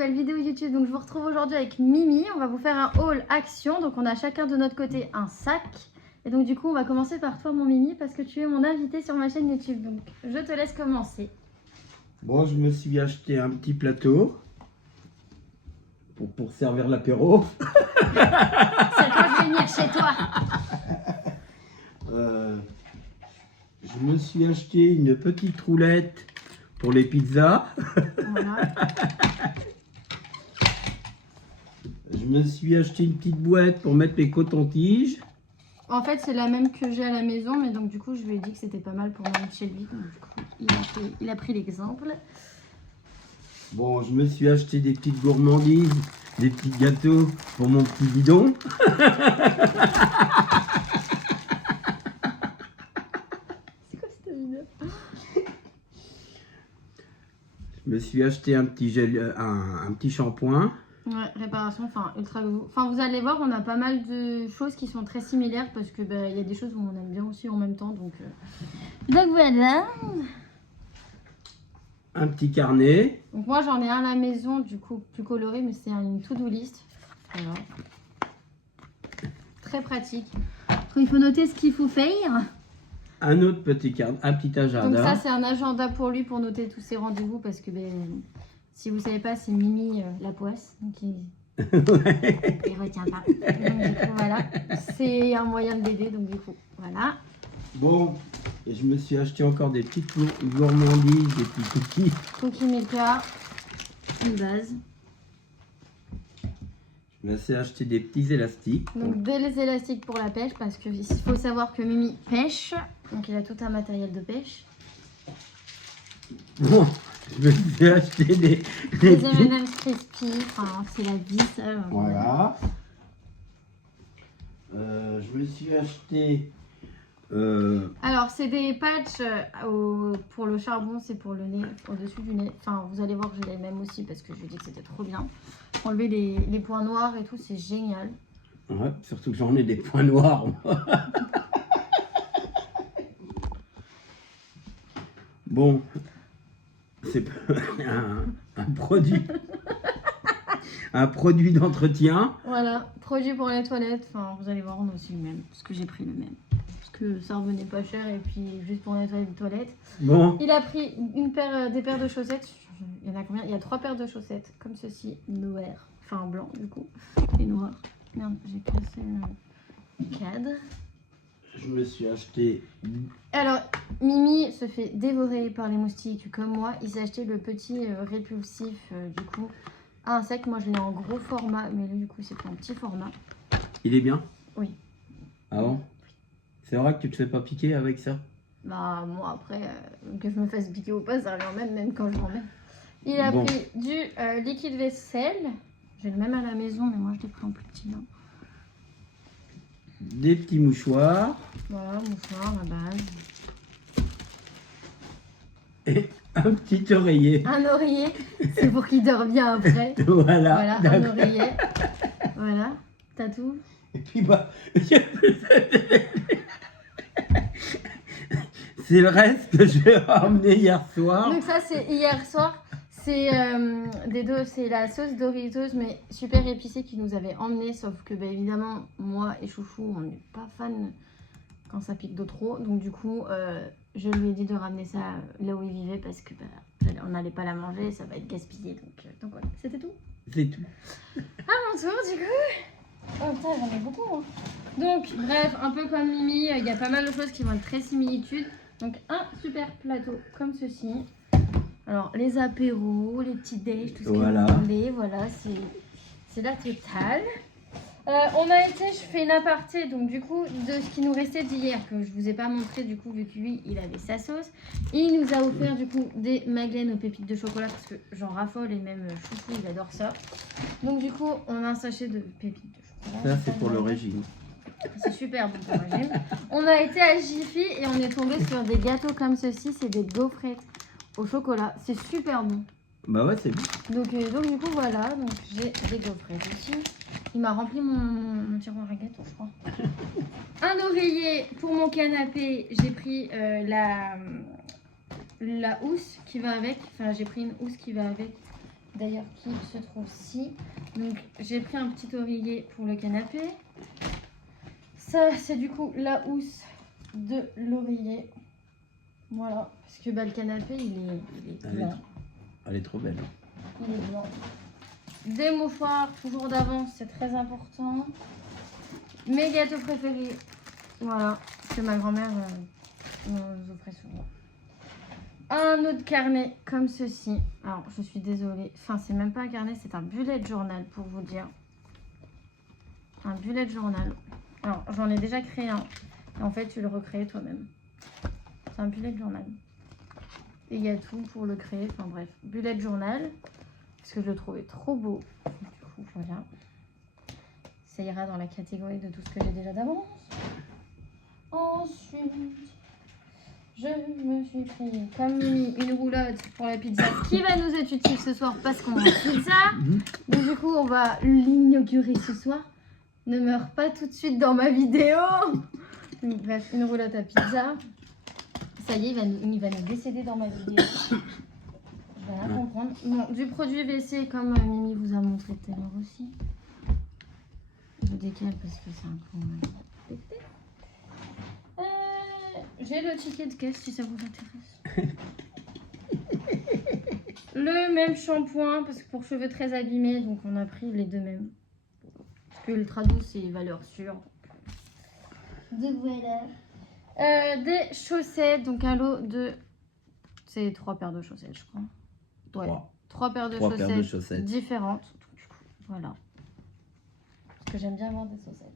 nouvelle vidéo YouTube. Donc je vous retrouve aujourd'hui avec Mimi. On va vous faire un haul action. Donc on a chacun de notre côté un sac. Et donc du coup on va commencer par toi mon Mimi parce que tu es mon invité sur ma chaîne YouTube. Donc je te laisse commencer. Bon, je me suis acheté un petit plateau pour servir l'apéro. C'est quand je vais venir chez toi. Je me suis acheté une petite roulette pour les pizzas. Voilà. Je me suis acheté une petite boîte pour mettre les cotons-tiges. En fait c'est la même que j'ai à la maison. Mais donc du coup je lui ai dit que c'était pas mal pour mettre chez lui. Donc, du coup, il a pris l'exemple. Bon, je me suis acheté des petites gourmandises, des petits gâteaux pour mon petit bidon. C'est quoi cette vidéo? Je me suis acheté un petit gel, un petit shampoing. Ouais, réparation, enfin ultra doux. Enfin vous allez voir, on a pas mal de choses qui sont très similaires parce que il y a des choses où on aime bien aussi en même temps. Donc voilà. Un petit carnet. Donc moi j'en ai un à la maison du coup plus coloré, mais c'est une to-do list. Voilà. Très pratique. Il faut noter ce qu'il faut faire. Un autre petit carnet, un petit agenda. Donc ça c'est un agenda pour lui pour noter tous ses rendez-vous parce que si vous savez pas c'est Mimi la poisse donc il retient pas. Donc du coup voilà, c'est un moyen de l'aider donc du coup voilà. Bon, et je me suis acheté encore des petites gourmandises, des petits cookies. Cookie Milka, une base. Je me suis acheté des petits élastiques. Donc des élastiques pour la pêche parce qu'il faut savoir que Mimi pêche. Donc il a tout un matériel de pêche. Bon, je me suis acheté des M&M's Crispy, enfin c'est la vie ça. Voilà. Je me suis acheté... Alors c'est des patchs pour le charbon, c'est pour le nez, au-dessus du nez. Enfin vous allez voir que j'ai les mêmes aussi parce que je lui ai dit que c'était trop bien. Enlever les points noirs et tout, c'est génial. Ouais, surtout que j'en ai des points noirs. Moi. Bon, c'est un produit. Un produit d'entretien. Voilà, produit pour les toilettes. Enfin vous allez voir, on a aussi le même parce que j'ai pris le même. Que ça revenait pas cher et puis juste pour nettoyer les toilettes. Bon. Il a pris des paires de chaussettes. Il y en a combien? Il y a 3 paires de chaussettes comme ceci, noir, enfin blanc du coup et noir. Merde, j'ai cassé le cadre. Je me suis acheté. Alors Mimi se fait dévorer par les moustiques comme moi. Il s'est acheté le petit répulsif du coup à insectes. Moi je l'ai en gros format, mais lui du coup c'est en petit format. Il est bien? Oui. Ah bon? C'est vrai que tu te fais pas piquer avec ça? Bah moi après que je me fasse piquer ou pas ça revient même quand je m'en mets. Il a pris du liquide vaisselle. J'ai le même à la maison mais moi je l'ai pris en plus petit là. Des petits mouchoirs. Voilà, mouchoir, la base. Et un petit oreiller. Un oreiller, c'est pour qu'il dort bien après. Voilà. Voilà, un oreiller. Voilà, t'as tout. Et puis bah... C'est le reste que j'ai ramené hier soir. Donc ça c'est hier soir. C'est c'est la sauce Doritos mais super épicée qui nous avait emmené. Sauf que évidemment moi et Chouchou on n'est pas fan quand ça pique de trop. Donc du coup je lui ai dit de ramener ça là où il vivait parce que on n'allait pas la manger et ça va être gaspillé. Donc voilà, c'était tout. C'est tout. À mon tour du coup. Oh putain j'en ai beaucoup hein. Donc bref, un peu comme Mimi, il y a pas mal de choses qui vont être très similitudes. Donc un super plateau comme ceci. Alors les apéros, les petits déj, tout ce que vous voulez, voilà, c'est la totale. On a été, je fais une aparté donc du coup de ce qui nous restait d'hier que je vous ai pas montré du coup vu que lui il avait sa sauce. Il nous a offert du coup des Magdeleines aux pépites de chocolat parce que j'en raffole et même Chouchou il adore ça. Donc du coup on a un sachet de pépites de chocolat. Ça c'est pour le régime. C'est super bon pour le régime. On a été à Jiffy et on est tombé sur des gâteaux comme ceci, c'est des gaufrettes au chocolat, c'est super bon. Bah ouais c'est bon. Donc du coup voilà, donc j'ai des gaufrettes aussi. Il m'a rempli mon tiroir à gâteaux je crois. Un oreiller pour mon canapé, j'ai pris la housse qui va avec, enfin j'ai pris une housse qui va avec d'ailleurs qui se trouve ici. Donc j'ai pris un petit oreiller pour le canapé. Ça c'est du coup la housse de l'oreiller. Voilà, parce que bah, le canapé il est blanc. Elle est trop belle. Il est blanc. Des mouchoirs, toujours d'avance, c'est très important. Mes gâteaux préférés, voilà, que ma grand-mère nous offrait souvent. Un autre carnet comme ceci. Alors, je suis désolée. Enfin, c'est même pas un carnet, c'est un bullet journal pour vous dire. Un bullet journal. Alors, j'en ai déjà créé un. Et en fait, tu le recrées toi-même. C'est un bullet journal. Et il y a tout pour le créer. Enfin, bref. Bullet journal. Parce que je le trouvais trop beau. Du coup, voilà. Ça ira dans la catégorie de tout ce que j'ai déjà d'avance. Ensuite, je me suis pris, comme Mimi, une roulotte pour la pizza qui va nous être utile ce soir parce qu'on mange pizza. Donc du coup, on va l'inaugurer ce soir. Ne meurs pas tout de suite dans ma vidéo. Donc, bref, une roulotte à pizza. Ça y est, il va nous décéder dans ma vidéo. Je vais rien comprendre. Bon, du produit WC comme Mimi vous a montré tout à l'heure aussi. Je décale parce que c'est un peu pété. J'ai le ticket de caisse si ça vous intéresse. Le même shampoing parce que pour cheveux très abîmés, donc on a pris les deux mêmes. Parce que Ultra Douce c'est valeur sûre. Donc voilà. Des chaussettes, donc un lot de. C'est 3 paires de chaussettes, je crois. Ouais. 3 paires de chaussettes différentes. Donc, du coup, voilà. Parce que j'aime bien avoir des chaussettes.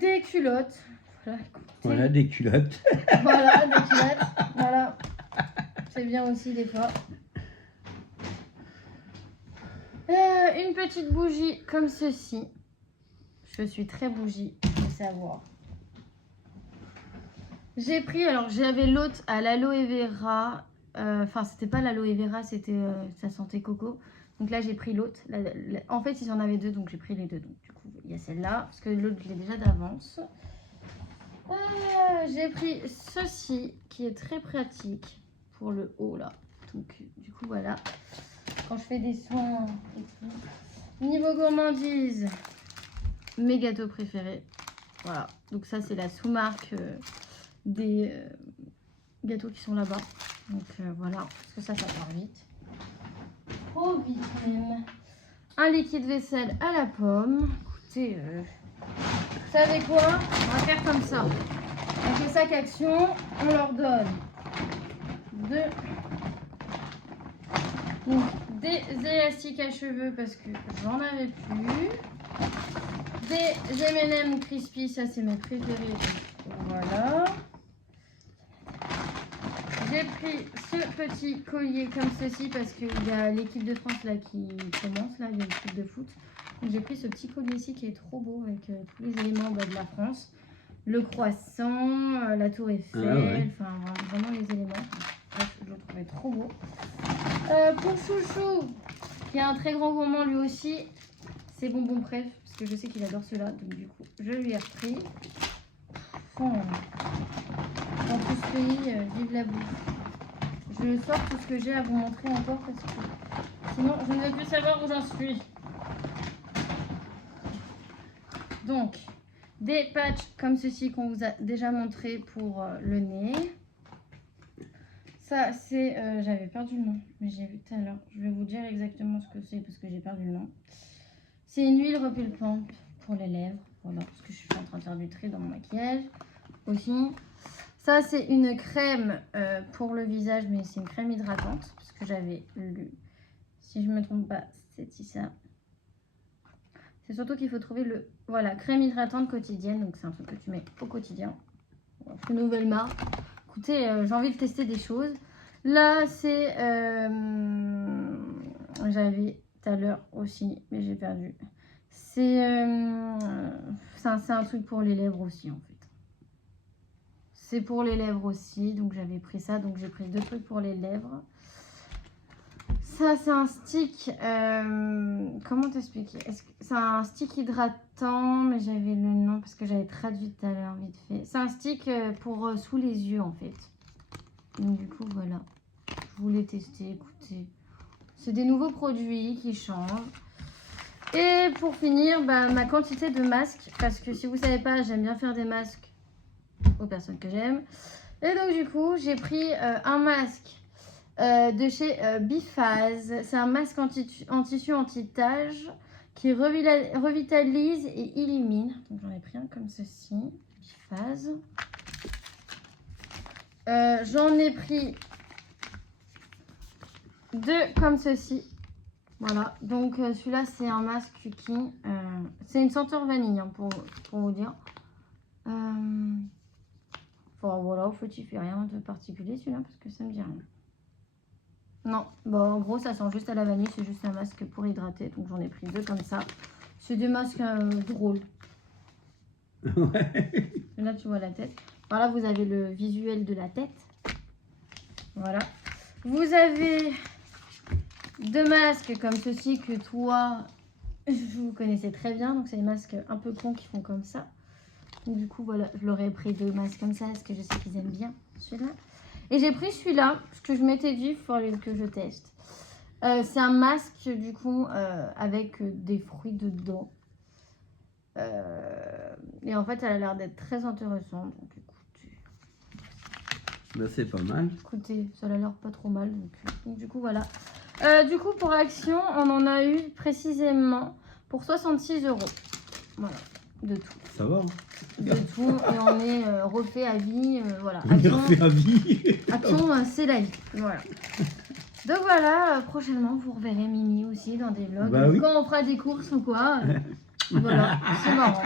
Des culottes. Voilà, écoutez. Voilà des culottes. Voilà, des culottes. Voilà. C'est bien aussi des fois. Une petite bougie comme ceci. Je suis très bougie, il faut savoir. J'ai pris, alors j'avais l'autre à l'aloe vera. Enfin, c'était pas l'aloe vera, c'était ça sentait coco. Donc là, j'ai pris l'autre. En fait, ils en avaient deux, donc j'ai pris les deux. Donc du coup, il y a celle-là, parce que l'autre, je l'ai déjà d'avance. J'ai pris ceci, qui est très pratique pour le haut, là. Donc du coup, voilà. Quand je fais des soins et tout. Niveau gourmandise, mes gâteaux préférés. Voilà. Donc ça, c'est la sous-marque des gâteaux qui sont là-bas. Donc voilà, parce que ça part vite. Trop vite même. Un liquide vaisselle à la pomme. Écoutez, vous savez quoi? On va faire comme ça. Avec les sacs action, on leur donne donc, des élastiques à cheveux parce que j'en avais plus. Des M&M Crispy, ça c'est mes préférés. Voilà. J'ai pris ce petit collier comme ceci parce qu'il y a l'équipe de France là qui commence, là il y a l'équipe de foot. Donc j'ai pris ce petit collier ici qui est trop beau avec tous les éléments de la France. Le croissant, la tour Eiffel, enfin vraiment les éléments. Bref, je le trouvais trop beau. Pour Chouchou, qui est un très grand gourmand lui aussi, c'est bonbon préf, parce que je sais qu'il adore cela, donc du coup je lui ai repris. Dans tout ce pays, vive la bouffe. Je sors tout ce que j'ai à vous montrer encore parce que sinon je ne vais plus savoir où j'en suis. Donc, des patchs comme ceci qu'on vous a déjà montré pour le nez. Ça, c'est... j'avais perdu le nom, mais j'ai vu tout à l'heure. Je vais vous dire exactement ce que c'est parce que j'ai perdu le nom. C'est une huile repulpante pour les lèvres. Voilà, parce que je suis en train de faire du tri dans mon maquillage aussi. Ça, c'est une crème pour le visage, mais c'est une crème hydratante. Parce que j'avais lu, si je ne me trompe pas, c'est ça. C'est surtout qu'il faut trouver le... Voilà, crème hydratante quotidienne. Donc, c'est un truc que tu mets au quotidien. C'est une nouvelle marque. Écoutez, j'ai envie de tester des choses. Là, c'est... j'avais tout à l'heure aussi, mais j'ai perdu. C'est un truc pour les lèvres aussi, en fait. C'est pour les lèvres aussi. Donc, j'avais pris ça. Donc, j'ai pris 2 trucs pour les lèvres. Ça, c'est un stick. Comment t'expliquer? C'est un stick hydratant, mais j'avais le nom parce que j'avais traduit tout à l'heure vite fait. C'est un stick pour sous les yeux en fait. Donc du coup, voilà. Je voulais tester. Écoutez, C'est des nouveaux produits qui changent. Et pour finir, ma quantité de masques. Parce que si vous savez pas, j'aime bien faire des masques aux personnes que j'aime. Et donc du coup, j'ai pris un masque de chez Biphase. C'est un masque en tissu anti-tache qui revitalise et illumine. Donc j'en ai pris un comme ceci, Biphase. J'en ai pris 2 comme ceci. Voilà, donc celui-là c'est un masque qui... c'est une senteur vanille hein, pour vous dire. Bon, voilà, au fait il fait rien de particulier celui-là parce que ça me dit rien. Non, bon, en gros ça sent juste à la vanille, c'est juste un masque pour hydrater. Donc j'en ai pris 2 comme ça. C'est des masques drôles. Ouais. Là tu vois la tête. Voilà, vous avez le visuel de la tête. Voilà. Vous avez 2 masques comme ceci que toi, vous connaissez très bien. Donc c'est des masques un peu cons qui font comme ça. Donc du coup voilà, je leur ai pris 2 masques comme ça parce que je sais qu'ils aiment bien celui-là. Et j'ai pris celui-là parce que je m'étais dit, il fallait que je teste. C'est un masque du coup avec des fruits dedans. Et en fait elle a l'air d'être très intéressante. Donc écoutez, Bah, c'est pas mal. écoutez, ça a l'air pas trop mal. Donc du coup voilà. Du coup pour Action, on en a eu précisément pour 66 €. Voilà, de tout. Ça va. Hein. De tout et on est refait à vie. Voilà. On est refait à vie. Action, c'est la vie. Voilà. Donc voilà, prochainement vous reverrez Mimi aussi dans des vlogs. Bah oui. Quand on fera des courses ou quoi. Voilà, c'est marrant.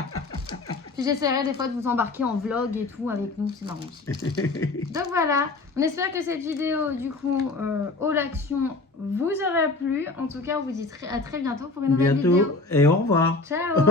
Puis j'essaierai des fois de vous embarquer en vlog et tout avec nous, c'est marrant aussi. Donc voilà, on espère que cette vidéo du coup Haul Action vous aura plu. En tout cas, on vous dit à très bientôt pour une nouvelle vidéo. Bientôt et au revoir. Ciao.